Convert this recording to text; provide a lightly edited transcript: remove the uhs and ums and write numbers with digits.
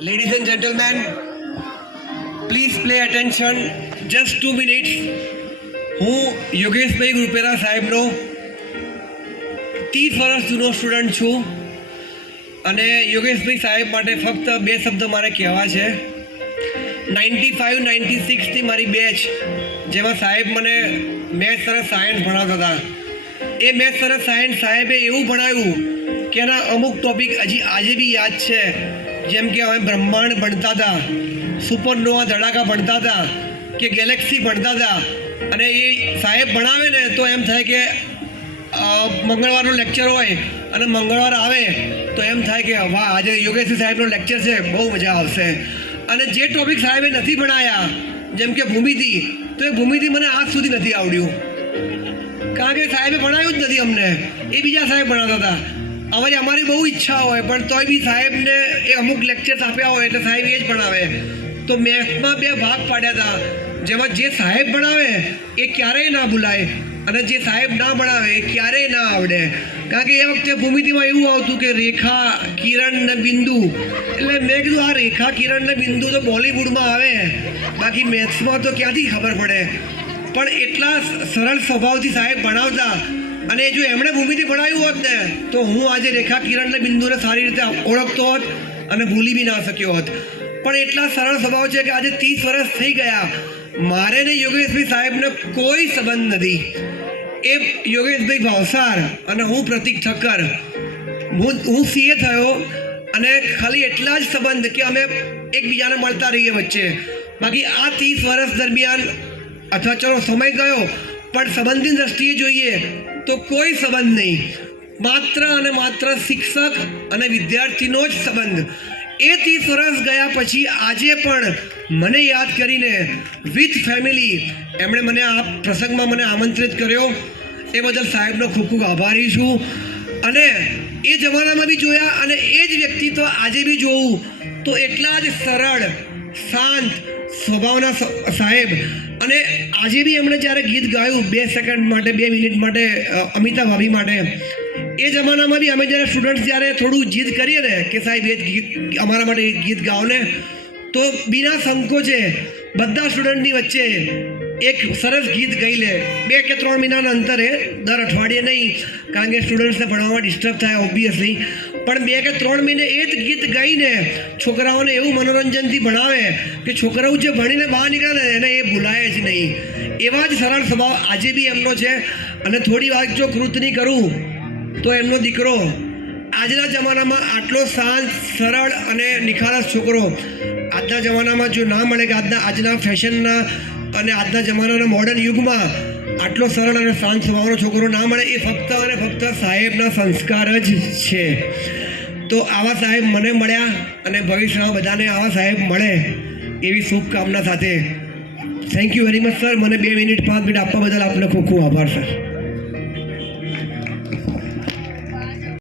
Ladies and gentlemen, please pay attention. Just 2 minutes. હું યોગેશભાઈ ગ્રુપેરા સાહેબનો 30 વર્ષ જૂનો સ્ટુડન્ટ છું અને યોગેશભાઈ સાહેબ માટે ફક્ત 2 શબ્દ મારે કહેવા છે. 95-96ની મારી બેચ, જેમાં સાહેબ મને મેથ્સ અને સાયન્સ ભણાવતા હતા. એ મેથ્સ અને સાયન્સ સાહેબે એવું ભણાવ્યું કે એના અમુક ટોપિક હજી આજે બી યાદ છે. જેમ કે અમે બ્રહ્માંડ ભણતા હતા, સુપરનોવા ધડાકા ભણતા હતા કે ગેલેક્સી ભણતા હતા. અને એ સાહેબ ભણાવે ને તો એમ થાય કે મંગળવારનો લેક્ચર હોય અને મંગળવાર આવે તો એમ થાય કે વાહ, આજે યોગેશજી સાહેબનો લેક્ચર છે, બહુ મજા આવશે. અને જે ટોપિક સાહેબે નથી ભણાયા, જેમ કે ભૂમિતિ, તો એ ભૂમિતિ મને આજ સુધી નથી આવડ્યું, કારણ કે સાહેબે ભણાવ્યું જ નથી અમને. એ બીજા સાહેબ ભણાવતા હતા. અમારી બહુ ઈચ્છા હોય પણ તોય બી સાહેબને એ અમુક લેક્ચર્સ આપ્યા હોય એટલે સાહેબ એ જ ભણાવે. તો મેથ્સમાં 2 ભાગ પાડ્યા હતા, જેમાં જે સાહેબ ભણાવે એ ક્યારેય ના ભૂલાય અને જે સાહેબ ના ભણાવે એ ક્યારેય ના આવડે. કારણ કે એ વખતે ભૂમિતિમાં એવું આવતું કે રેખા, કિરણ ને બિંદુ. એટલે મેં કીધું આ રેખા, કિરણ ને બિંદુ તો બોલિવૂડમાં આવે, બાકી મેથ્સમાં તો ક્યાંથી ખબર પડે. પણ એટલા સરળ સ્વભાવથી સાહેબ ભણાવતા, અને જો એમણે ભૂમિતિ ભણાવ્યું હોત ને તો હું આજે રેખા, કિરણ ને બિંદુને સારી રીતે ઓળખતો હોત અને ભૂલી બી ના શક્યો હોત. પણ એટલા સરળ સ્વભાવ છે કે આજે 30 વર્ષ થઈ ગયા, મારે ને યોગેશભાઈ સાહેબને કોઈ સંબંધ નથી. એ યોગેશભાઈ ભાવસાર અને હું પ્રતિક ઠક્કર. હું સીએ થયો અને ખાલી એટલા જ સંબંધ કે અમે એકબીજાને મળતા રહીએ વચ્ચે. બાકી આ 30 વર્ષ દરમિયાન, અથવા ચલો સમય ગયો પણ સંબંધની દ્રષ્ટિએ જોઈએ તો કોઈ સંબંધ નહીં. માત્ર અને માત્ર શિક્ષક અને વિદ્યાર્થીનો જ સંબંધ. એ 30 વર્ષ ગયા પછી આજે પણ મને યાદ કરીને વિથ ફેમિલી એમણે મને આ પ્રસંગમાં મને આમંત્રિત કર્યો. એ બદલ સાહેબનો ખૂબ ખૂબ આભારી છું. અને એ જમાનામાં બી જોયા અને એ જ વ્યક્તિત્વ આજે બી જોવું તો એટલા જ સરળ, શાંત સ્વભાવના સાહેબ. અને આજે બી એમણે જ્યારે ગીત ગાયું 2 સેકન્ડ માટે, 2 મિનિટ માટે, અમિતા ભાભી માટે, એ જમાનામાં બી અમે જ્યારે સ્ટુડન્ટ્સ જ્યારે થોડું જીદ કરીએ ને કે સાહેબ એ ગીત અમારા માટે ગીત ગાઓ ને, તો બિના સંકોચે બધા સ્ટુડન્ટની વચ્ચે એક સરસ ગીત ગાઈ લે. 2 કે 3 મહિનાના અંતરે, દર અઠવાડિયે નહીં, કારણ કે સ્ટુડન્ટ્સને ભણવામાં ડિસ્ટર્બ થાય ઓબ્વિયસલી. પણ 2 કે 3 મહિને એ જ ગીત ગાઈને છોકરાઓને એવું મનોરંજનથી ભણાવે કે છોકરાઓ જે ભણીને બહાર નીકળે એને એ ભૂલાય જ નહીં. એવા જ સરળ સ્વભાવ આજે બી એમનો છે. અને થોડી વાત જો કૃતની કરું તો એમનો દીકરો આજના જમાનામાં આટલો શાંત, સરળ અને નિખાલસ છોકરો આજના જમાનામાં જો ના મળે, કે આજના ફેશનના અને આજના જમાનાના મોડર્ન યુગમાં આટલો સરળ અને શાંત સ્વભાવનો છોકરો ના મળે, એ ફક્ત અને ફક્ત સાહેબના સંસ્કાર જ છે. તો આવા સાહેબ મને મળ્યા અને ભવિષ્યમાં બધાને આવા સાહેબ મળે એવી શુભકામના સાથે thank you very much sir. મને 2 મિનિટ 5 મિનિટ આપવા બદલ આપનો ખૂબ ખૂબ આભાર સર.